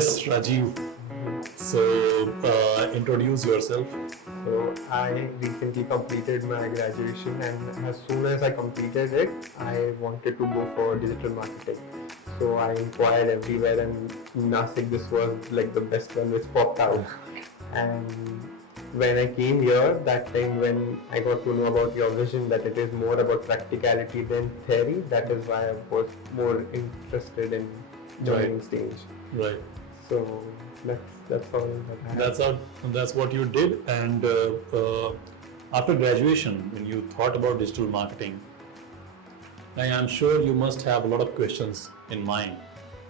Yes, Rajeev. So, introduce yourself. So I recently completed my graduation, and as soon as I completed it, I wanted to go for digital marketing. So I inquired everywhere, and Nasik, this was like the best one which popped out. And when I came here, that time when I got to know about your vision that it is more about practicality than theory, that is why I was more interested in joining stage. Right. So that's all that I have. That's what you did. And after graduation, when you thought about digital marketing, I am sure you must have a lot of questions in mind,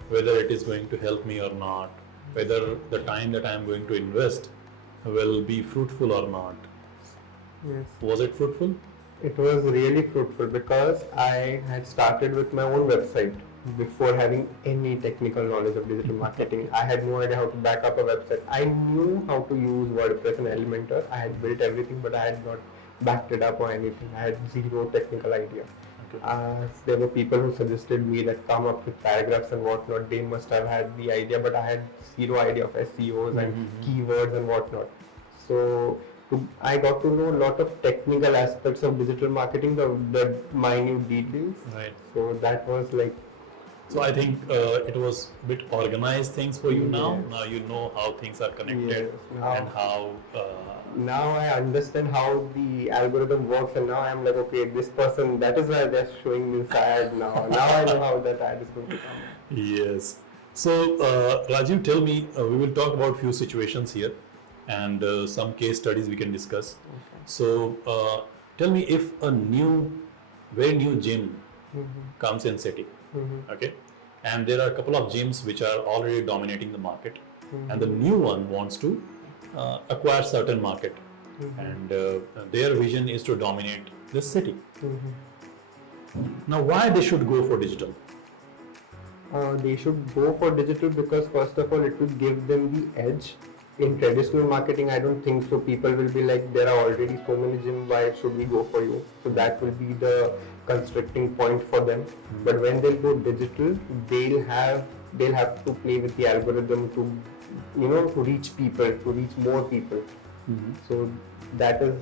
whether it is going to help me or not, whether the time that I am going to invest will be fruitful or not. Yes. Was it fruitful? It was really fruitful because I had started with my own website before having any technical knowledge of digital marketing. I had no idea how to back up a website. I knew how to use WordPress and Elementor. I had built everything, but I had not backed it up or anything. I had zero technical idea. There were people who suggested me that come up with paragraphs and whatnot. They must have had the idea, but I had zero idea of SEOs and keywords and whatnot. So I got to know a lot of technical aspects of digital marketing, the minute details. Right. So that was like. So I think it was a bit organized things for you now. Yes. Now you know how things are connected and how. Now I understand how the algorithm works, and now I'm like, okay, this person, that is why they're showing me this ad now. Now I know how that ad is going to come. Yes. So Rajiv, tell me, we will talk about few situations here and some case studies we can discuss. Okay. So tell me, if a very new gym comes in city, okay, and there are a couple of gyms which are already dominating the market, and the new one wants to acquire certain market, and their vision is to dominate this city. Now, why they should go for digital? They should go for digital because first of all, it will give them the edge. In traditional marketing, I don't think so. People will be like, there are already so many gyms, why should we go for you? So that will be the constricting point for them. But when they'll go digital, they'll have to play with the algorithm to reach people, to reach more people. So that is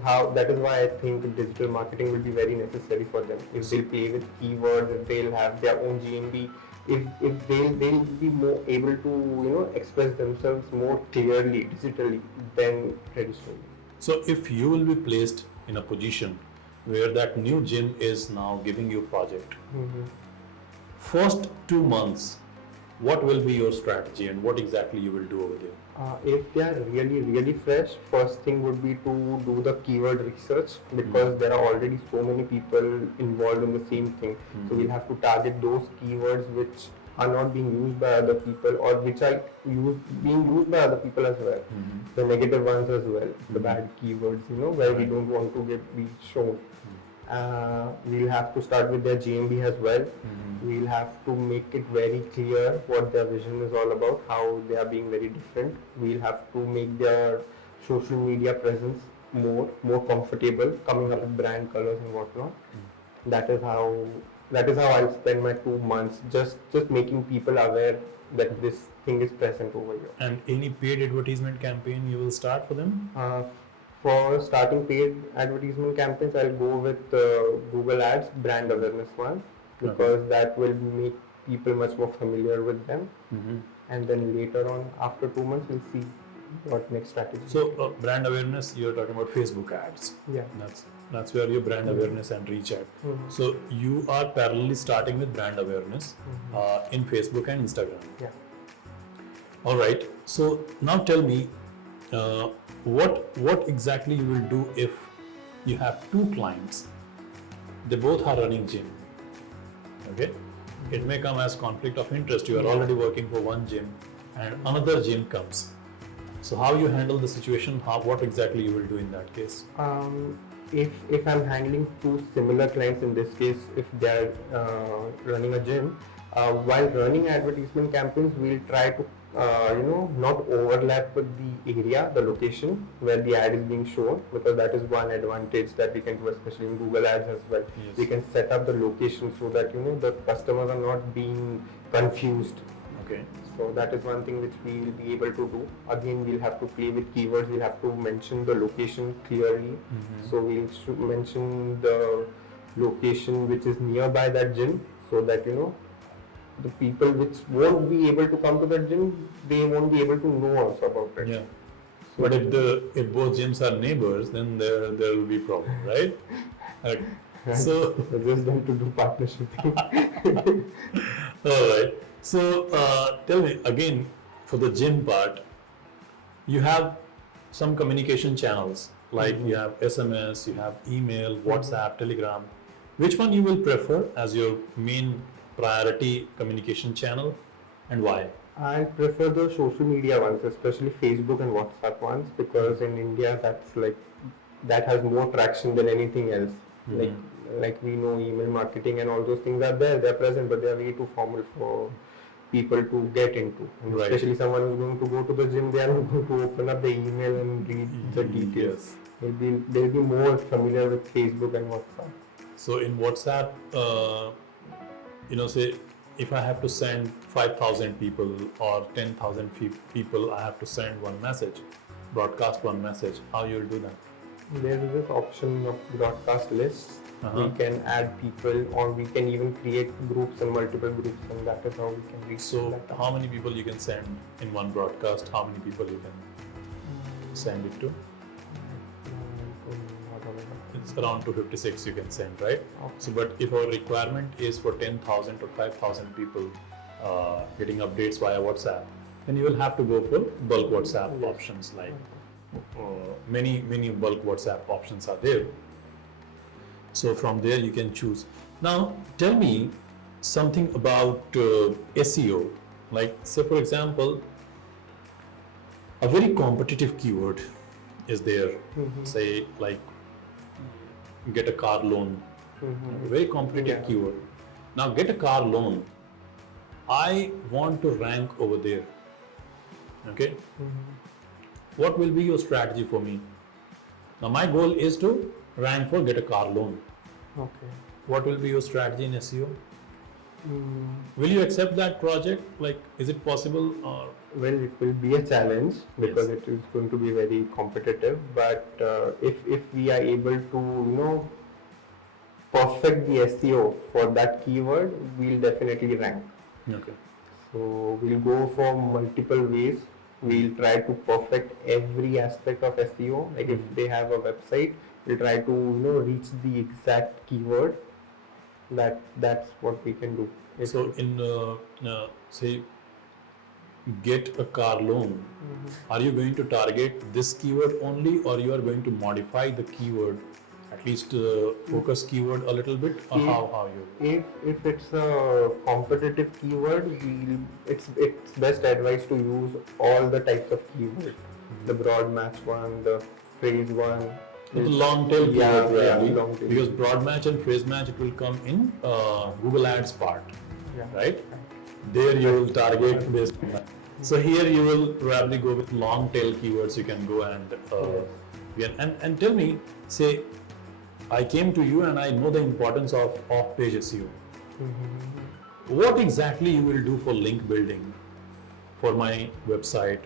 why I think digital marketing will be very necessary for them. If they play with keywords, if they'll have their own GMB, if they'll be more able to express themselves more clearly digitally than traditionally. So if you will be placed in a position where that new gym is now giving you project, first 2 months, what will be your strategy and what exactly you will do over there? If they are really fresh, first thing would be to do the keyword research, because there are already so many people involved in the same thing. So we'll have to target those keywords which are not being used by other people, or which are being used by other people as well. The negative ones as well, the bad keywords, where we don't want to be shown. We'll have to start with their GMB as well. We'll have to make it very clear what their vision is all about, how they are being very different. We'll have to make their social media presence more comfortable, coming up with brand colors and whatnot. That is how I'll spend my 2 months, just making people aware that this thing is present over here. And any paid advertisement campaign you will start for them? For starting paid advertisement campaigns, I'll go with Google Ads, brand awareness one, because that will make people much more familiar with them. And then later on, after 2 months, we'll see what next strategy. So brand awareness, you're talking about Facebook ads. Yeah. That's where your brand awareness and reach at. So you are parallelly starting with brand awareness in Facebook and Instagram. Yeah. All right. So now tell me, what exactly you will do if you have 2 clients, they both are running gym, okay? It may come as conflict of interest. You are already working for one gym and another gym comes. So how you handle the situation, what exactly you will do in that case? If I'm handling 2 similar clients, in this case, if they are running a gym, while running advertisement campaigns, we'll try to not overlap with the area, the location where the ad is being shown, because that is one advantage that we can do, especially in Google Ads as well. Yes. We can set up the location so that the customers are not being confused. Okay. So that is one thing which we will be able to do. Again, we'll have to play with keywords. We'll have to mention the location clearly. So we'll mention the location which is nearby that gym, so that the people which won't be able to come to that gym, they won't be able to know also about it. Yeah. But if both gyms are neighbors, then there will be problem, right? So just them to do partnership thing. all right. So tell me again, for the gym part, you have some communication channels like you have SMS, you have email, WhatsApp, Telegram. Which one you will prefer as your main priority communication channel, and why? I prefer the social media ones, especially Facebook and WhatsApp ones, because in India that has more traction than anything else. Like we know email marketing and all those things are there, they're present, but they are way too formal for people to get into. And Right. especially someone who's going to go to the gym, they are not going to open up the email and read the details. Yes. They'll be more familiar with Facebook and WhatsApp. So in WhatsApp, say if I have to send 5,000 people or 10,000 people, I have to send one message, broadcast one message. How you will do that? There is this option of broadcast lists. We can add people, or we can even create groups and multiple groups, and that is how we can reach. So how many people you can send in one broadcast? How many people you can send it to? It's around 256 you can send, right? Okay. So, but if our requirement is for 10,000 or 5,000 people getting updates via WhatsApp, then you will have to go for bulk WhatsApp options. Like many bulk WhatsApp options are there. So from there you can choose. Now tell me something about SEO. Like say for example, a very competitive keyword is there. Say like get a car loan. A very competitive keyword. Now get a car loan. I want to rank over there. Okay. What will be your strategy for me? Now my goal is to rank for get a car loan. Okay. What will be your strategy in SEO? Will you accept that project? Like, is it possible? Or well, it will be a challenge because it is going to be very competitive. But if we are able to, perfect the SEO for that keyword, we'll definitely rank. Okay. So we'll go for multiple ways. We'll try to perfect every aspect of SEO. Like if they have a website, we'll try to reach the exact keyword. That's what we can do. So in say get a car loan, are you going to target this keyword only, or you are going to modify the keyword, at least focus keyword a little bit, or how you? If it's a competitive keyword, it's best advised to use all the types of keywords. The broad match one, the phrase one. The long tail keyword probably, long tail. because broad match and phrase match, it will come in Google Ads part, right? There you will target based on that. So here you will probably go with long tail keywords. You can go and tell me, say I came to you and I know the importance of off-page SEO. What exactly you will do for link building for my website?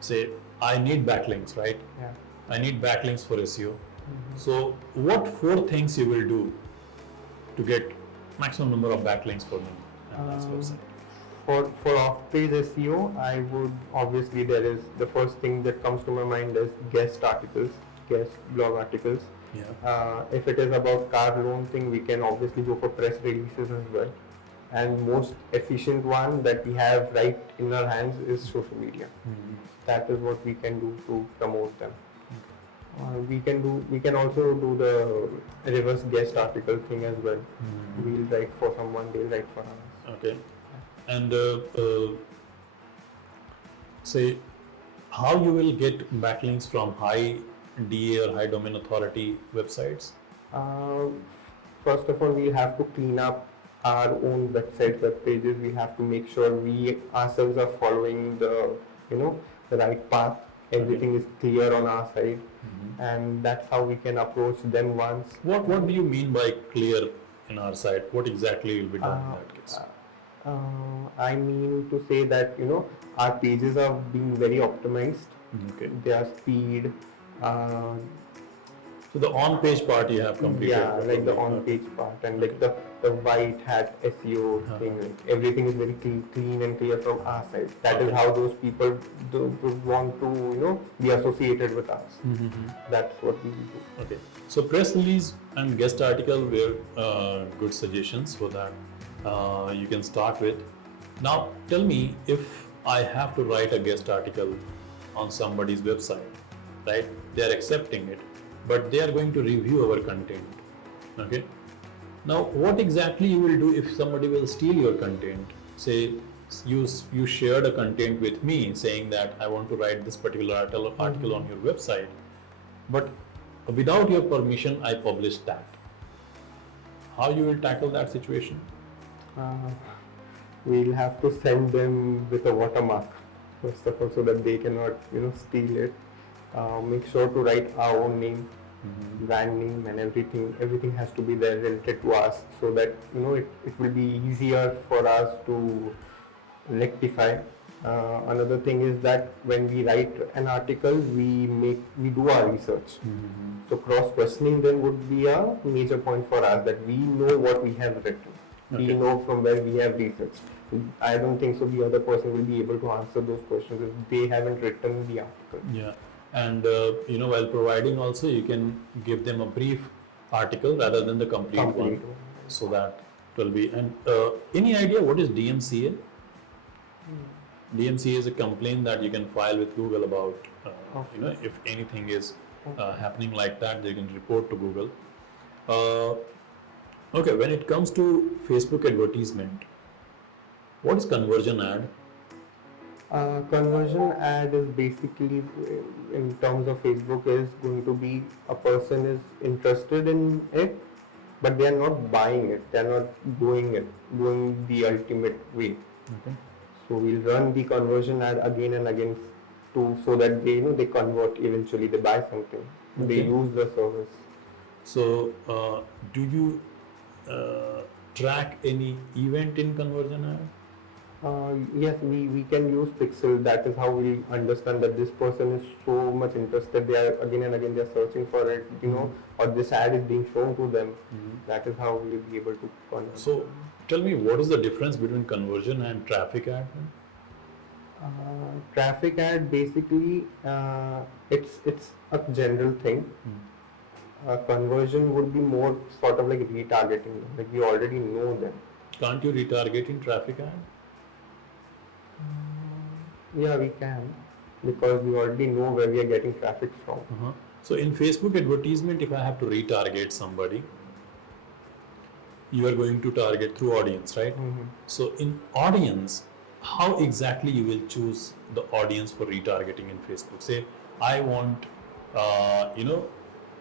Say I need backlinks, right? Yeah. I need backlinks for SEO. So what 4 things you will do to get maximum number of backlinks for me on this website? For off-page SEO, I would obviously there is the first thing that comes to my mind is guest blog articles. Yeah. If it is about car loan thing, we can obviously go for press releases as well. And most efficient one that we have right in our hands is social media. That is what we can do to promote them. We can also do the reverse guest article thing as well. We'll write for someone, they'll write for us. Okay. And say how you will get backlinks from high DA or high domain authority websites? First of all, we'll have to clean up our own website web pages. We have to make sure we ourselves are following the the right path. Everything is clear on our side, and that's how we can approach them once. What do you mean by clear in our side? What exactly will be done in that case? I mean to say that our pages are being very optimized. Okay. Their speed, uh, So the on-page part you have completed. yeah, like the probably. on-page part and like Okay. the white hat SEO thing. Like everything is very clean and clear from our side. That is Okay. how those people would want to be associated with us. That's what we do. Okay. So press release and guest article were good suggestions for that. You can start with. Now tell me, if I have to write a guest article on somebody's website, right? They are accepting it, but they are going to review our content. Okay. Now, what exactly you will do if somebody will steal your content? Say you shared a content with me saying that I want to write this particular article on your website, but without your permission I published that. How you will tackle that situation? Uh, we'll have to send them with a watermark first of all, so that they cannot steal it. Make sure to write our own name, brand name, and everything has to be there related to us, so that it will be easier for us to rectify. Another thing is that when we write an article, we do our research. So cross questioning then would be a major point for us, that we know what we have written. Okay. We know from where we have researched. I don't think so the other person will be able to answer those questions if they haven't written the article. Yeah, and while providing also, you can give them a brief article rather than the complete one, so that it will be. And any idea what is DMCA? DMCA is a complaint that you can file with Google about, if anything is happening like that, they can report to Google. Okay, when it comes to Facebook advertisement, what is conversion ad? Conversion ad is basically, in terms of Facebook, is going to be a person is interested in it, but they are not buying it. They are not going the ultimate way. Okay. So we'll run the conversion ad again and again so that they convert eventually. They buy something. They Okay. use the service. So, do you track any event in conversion ad? Yes, we can use Pixel. That is how we understand that this person is so much interested. They are again and again they are searching for it, or this ad is being shown to them. That is how we'll be able to convert. So, tell me, what is the difference between conversion and traffic ad? Traffic ad basically, it's a general thing. Conversion would be more sort of like retargeting. Like we already know them. Can't you retarget in traffic ad? Yeah, we can, because we already know where we are getting traffic from. So in Facebook advertisement, if I have to retarget somebody, you are going to target through audience, right? So in audience, how exactly you will choose the audience for retargeting in Facebook? Say, I want,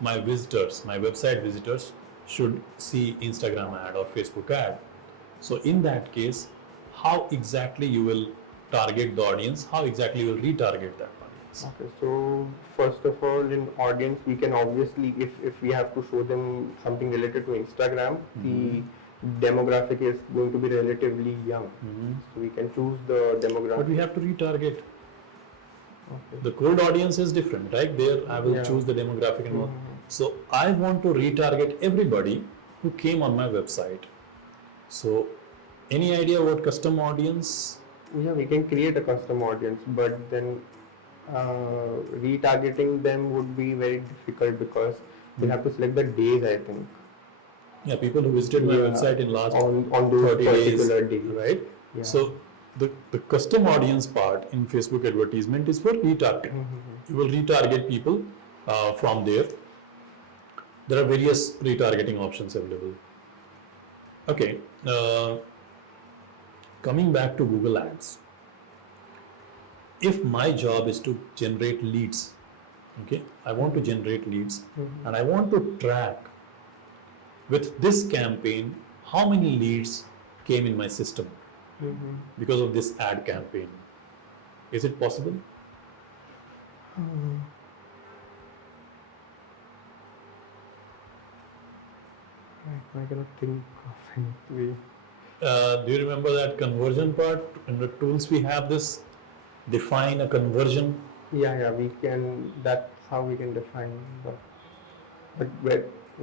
my visitors, my website visitors should see Instagram ad or Facebook ad. So in that case, how exactly you will target the audience? How exactly you will retarget that audience? Okay, so first of all, in audience, we can obviously, if we have to show them something related to Instagram, the demographic is going to be relatively young. So we can choose the demographic. But we have to retarget. Okay. The cold audience is different, right? There I will choose the demographic and all. So I want to retarget everybody who came on my website. So any idea what custom audience? Yeah, we can create a custom audience, but then retargeting them would be very difficult, because we have to select the days, I think. Yeah, people who visited my website in last on those 30 particular days, days, right? Yeah. So the custom audience part in Facebook advertisement is for retargeting. You will retarget people from there. There are various retargeting options available. Okay, coming back to Google Ads. If my job is to generate leads, okay, I want to generate leads and I want to track with this campaign how many leads came in my system because of this ad campaign. Is it possible? I cannot think of any way. Do you remember that conversion part? In the tools we have this define a conversion. Yeah, we can. That's how we can define. But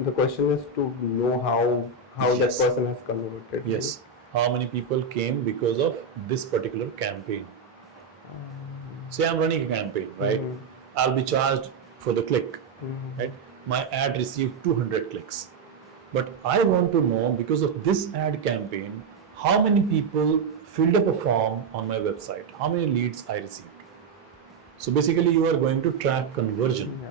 the question is to know how that Yes. person has converted. Yes. How many people came because of this particular campaign? Say I'm running a campaign, right? I'll be charged for the click, right? My ad received 200 clicks. But I want to know, because of this ad campaign, how many people filled up a form on my website, how many leads I received. So basically you are going to track conversion. Yeah.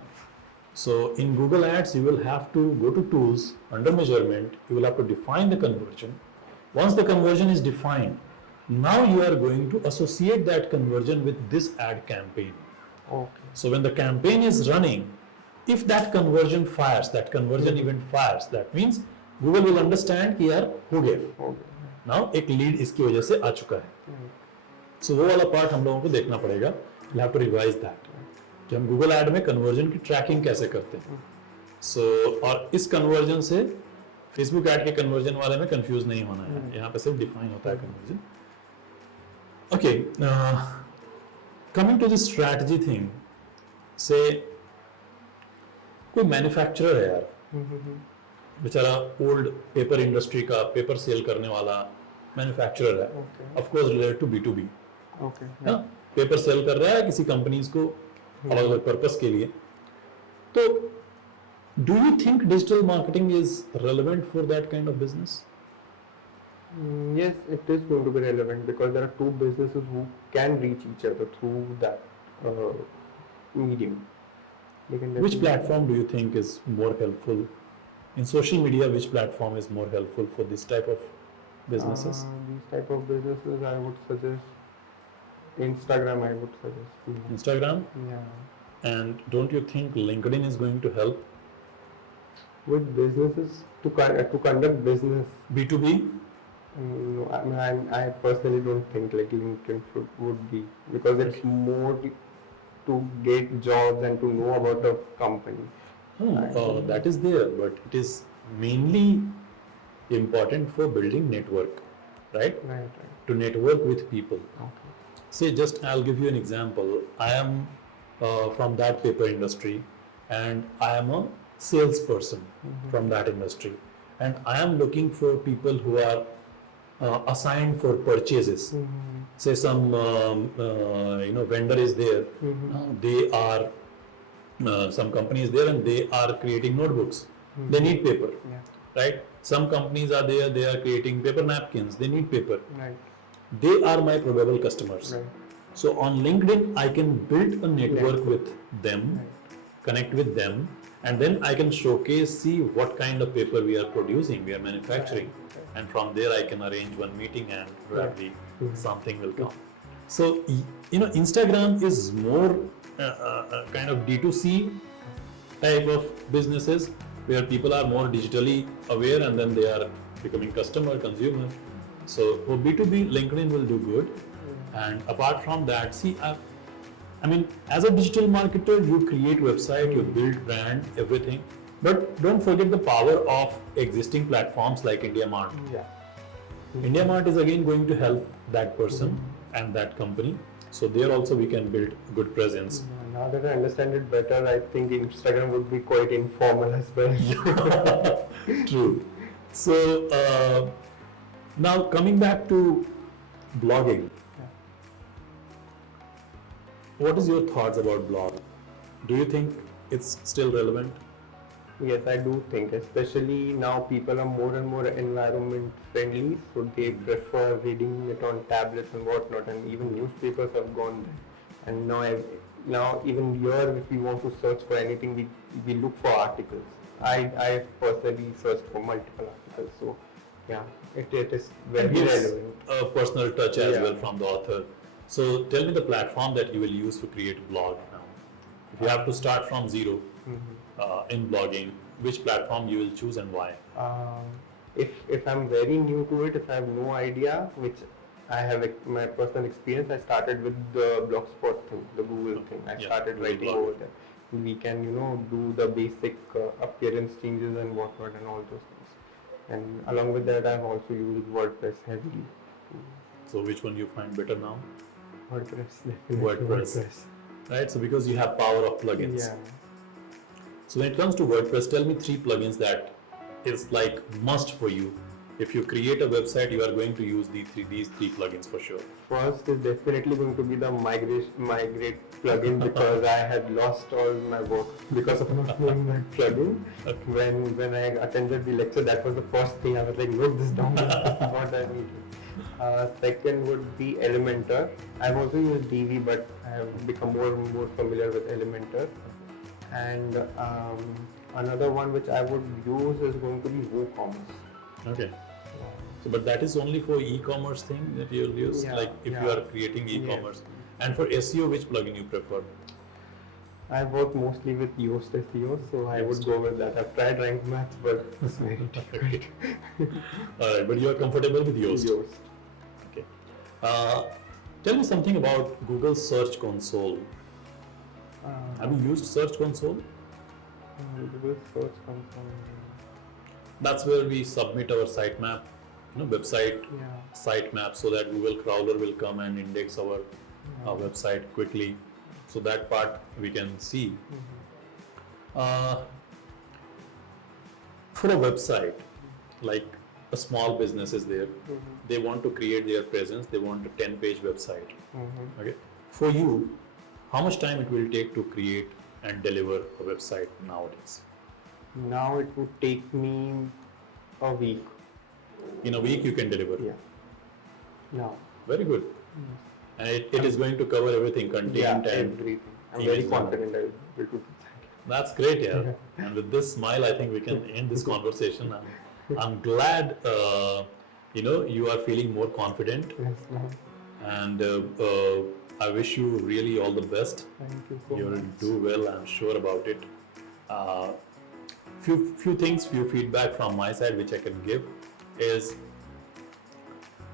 So in Google Ads, you will have to go to tools, under measurement, you will have to define the conversion. Once the conversion is defined, now you are going to associate that conversion with this ad campaign. Okay. So when the campaign is running, if that conversion fires, that conversion event fires, that means Google will understand कि यार हो गया. Now एक lead इसकी वजह से आ चुका है. So वो वाला part हम लोगों को देखना पड़ेगा. We'll have to revise that. कि हम Google Ad में conversion की tracking कैसे करते हैं. So और इस conversion से Facebook Ad के conversion वाले में confuse नहीं होना है. यहाँ पे सिर्फ define होता है conversion. Okay, coming to the strategy thing, say कोई मैन्युफैक्चरर है यार, बेचारा ओल्ड पेपर इंडस्ट्री का पेपर सेल करने वाला मैन्युफैक्चरर है, of course related to B2B, हाँ, पेपर सेल कर रहा है किसी कंपनीज को अलग अलग पर्पस के लिए. तो do you think digital marketing is relevant for that kind of business? Yes, it is going to be relevant because there are two businesses who can reach each other through that medium. Which platform do you think is more helpful? In social media, which platform is more helpful for this type of businesses? These type of businesses, I would suggest Instagram. I would suggest Instagram? Yeah. And don't you think LinkedIn is going to help? With businesses to conduct business. B2B? No, I personally don't think like LinkedIn would be, because it's more to get jobs and to know about the company. That is there, but it is mainly important for building network, right? Right. To network with people. Okay. Say, just I'll give you an example. I am from that paper industry, and I am a salesperson from that industry, and I am looking for people who are assigned for purchases. Say some vendor is there. They are some company is there and they are creating notebooks. They need paper, right? Some companies are there, they are creating paper napkins. They need paper. Right. They are my probable customers. Right. So on LinkedIn, I can build a network with them, connect with them, and then I can showcase, see what kind of paper we are producing, we are manufacturing. And from there I can arrange one meeting and probably something will come. So, Instagram is more kind of D2C type of businesses where people are more digitally aware and then they are becoming customer, consumer. So for B2B, LinkedIn will do good. And apart from that, see, I mean, as a digital marketer, you create website, you build brand, everything. But don't forget the power of existing platforms like IndiaMart. IndiaMart is again going to help that person and that company. So there also we can build good presence. Now that I understand it better, I think Instagram would be quite informal as well. True. So now coming back to blogging. What is your thoughts about blog? Do you think it's still relevant? Yes, I do think, especially now people are more and more environment friendly, so they prefer reading it on tablets and whatnot, and even newspapers have gone there. And now even here, if we want to search for anything, we look for articles. I personally search for multiple articles, so yeah, it is very relevant. A personal touch as well from the author. So tell me the platform that you will use to create a blog now. If you have to start from zero in blogging, which platform you will choose and why? If I'm very new to it, if I have no idea, which I have my personal experience, I started with the Blogspot thing, the Google thing. I started writing over there. We can do the basic appearance changes and whatnot and all those things. And along with that, I've also used WordPress heavily. So which one you find better now? WordPress, definitely WordPress. Right, so because you have power of plugins. Yeah. So when it comes to WordPress, tell me 3 plugins that is like must for you. If you create a website, you are going to use these three plugins for sure. First is definitely going to be the migrate plugin because I had lost all my work because of not knowing that plugin. Okay. When I attended the lecture, that was the first thing I was like, note this down. This is what I need. Second would be Elementor. I've also used DV, but I have become more and more familiar with Elementor. And another one which I would use is going to be WooCommerce. Okay. So, but that is only for e-commerce thing that you'll use, Yeah, like if you are creating e-commerce. And for SEO, which plugin you prefer? I work mostly with Yoast SEO, so I would go with that. I've tried Rank Math, but it's very difficult. Alright, but you are comfortable with Yoast? Yoast. Okay. Tell me something about Google Search Console. Have you used Search Console? Google Search Console. That's where we submit our sitemap, website Yeah. sitemap, so that Google crawler will come and index our website quickly. So that part we can see. For a website, like a small business is there, they want to create their presence, they want a 10-page website. Okay. For you, how much time it will take to create and deliver a website nowadays? Now it would take me a week. In a week you can deliver. Yeah. Now. Very good. And it is going to cover everything, content and everything. I'm very confident I will be able to do that. That's great, yeah. And with this smile, I think we can end this conversation. I'm glad, you are feeling more confident. Yes, ma'am. And I wish you really all the best. Thank you so You'll much. do well, I'm sure about it. Few things, few feedback from my side which I can give is,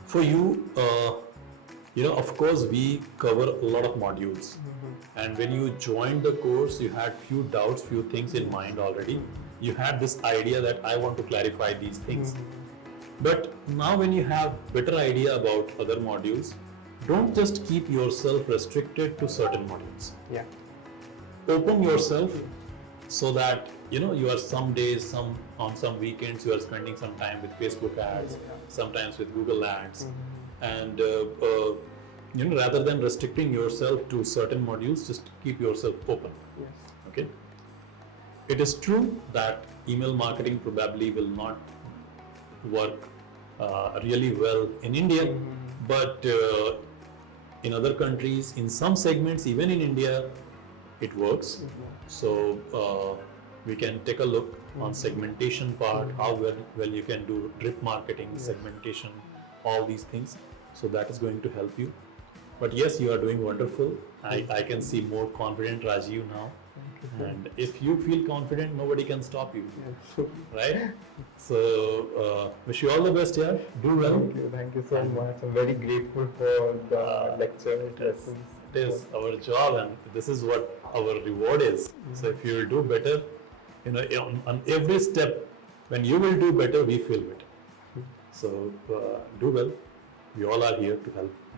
for you, of course we cover a lot of modules, and when you joined the course you had few doubts, few things in mind already. You had this idea that I want to clarify these things. But now when you have better idea about other modules, don't just keep yourself restricted to certain modules. Yeah. Open yourself so that you are some days, on some weekends you are spending some time with Facebook ads, sometimes with Google ads, and rather than restricting yourself to certain modules, just keep yourself open. Yes. Okay. It is true that email marketing probably will not work really well in India, but in other countries, in some segments, even in India, it works. So we can take a look on segmentation part, how well you can do drip marketing, segmentation, all these things. So that is going to help you. But yes, you are doing wonderful. I can see more confident Rajeev now. And if you feel confident, nobody can stop you. Yes. Right? So wish you all the best here. Do well. Thank you so much. I'm very grateful for the lecture. It is our job, and this is what our reward is. So if you will do better, on every step, when you will do better, we feel better. So do well. We all are here to help.